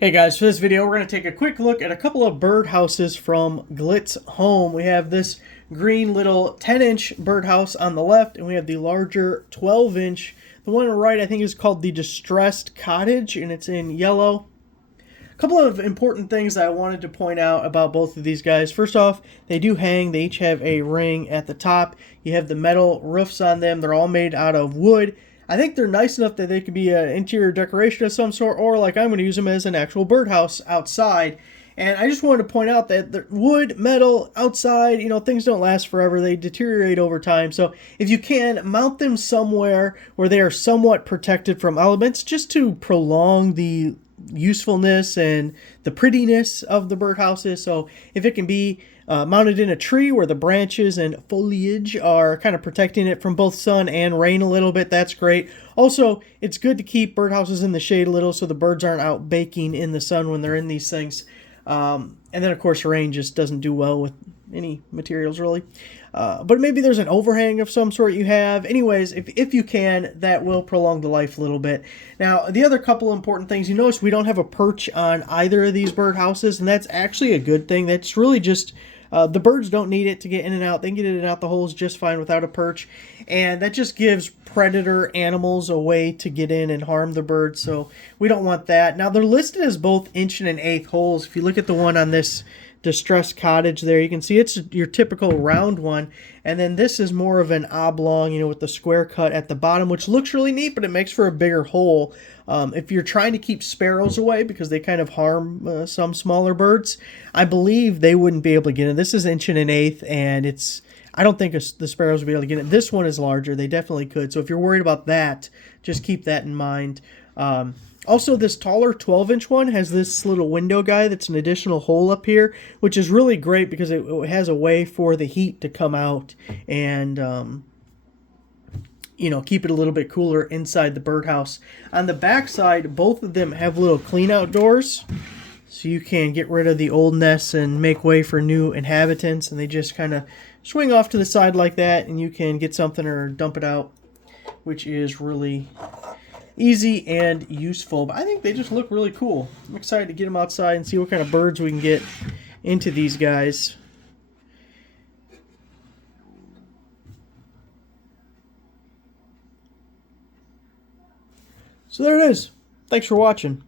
Hey guys, for this video we're going to take a quick look at a couple of birdhouses from Glitzhome. We have this green little 10-inch birdhouse on the left, and we have the larger 12-inch. The one on the right I think is called the Distressed Cottage, and it's in yellow. A couple of important things that I wanted to point out about both of these guys. First off, they do hang. They each have a ring at the top. You have the metal roofs on them. They're all made out of wood. I think they're nice enough that they could be an interior decoration of some sort, or like I'm going to use them as an actual birdhouse outside. And I just wanted to point out that the wood, metal, outside, things don't last forever. They deteriorate over time. So if you can, mount them somewhere where they are somewhat protected from elements, just to prolong the usefulness and the prettiness of the birdhouses. So if it can be mounted in a tree where the branches and foliage are kind of protecting it from both sun and rain a little bit, that's great. Also, it's good to keep birdhouses in the shade a little so the birds aren't out baking in the sun when they're in these things. And then, of course, rain just doesn't do well with any materials, really. But maybe there's an overhang of some sort you have. Anyways, if you can, that will prolong the life a little bit. Now, the other couple important things, you notice we don't have a perch on either of these birdhouses, and that's actually a good thing. That's really just... the birds don't need it to get in and out. They can get in and out the holes just fine without a perch. And that just gives predator animals a way to get in and harm the birds. So we don't want that. Now, they're listed as both inch and an eighth holes. If you look at the one on this Distressed Cottage there, you can see it's your typical round one. And then this is more of an oblong, with the square cut at the bottom, which looks really neat, but it makes for a bigger hole. If you're trying to keep sparrows away because they kind of harm some smaller birds, I believe they wouldn't be able to get in. This is inch and an eighth, and I don't think the sparrows would be able to get in. This one is larger. They definitely could. So if you're worried about that, just keep that in mind. Also, this taller 12-inch one has this little window guy that's an additional hole up here, which is really great because it has a way for the heat to come out and keep it a little bit cooler inside the birdhouse. On the back side, both of them have little clean-out doors, so you can get rid of the old nests and make way for new inhabitants, and they just kind of swing off to the side like that, and you can get something or dump it out, which is really easy and useful. But I think they just look really cool. I'm excited to get them outside and see what kind of birds we can get into these guys. So there it is. Thanks for watching.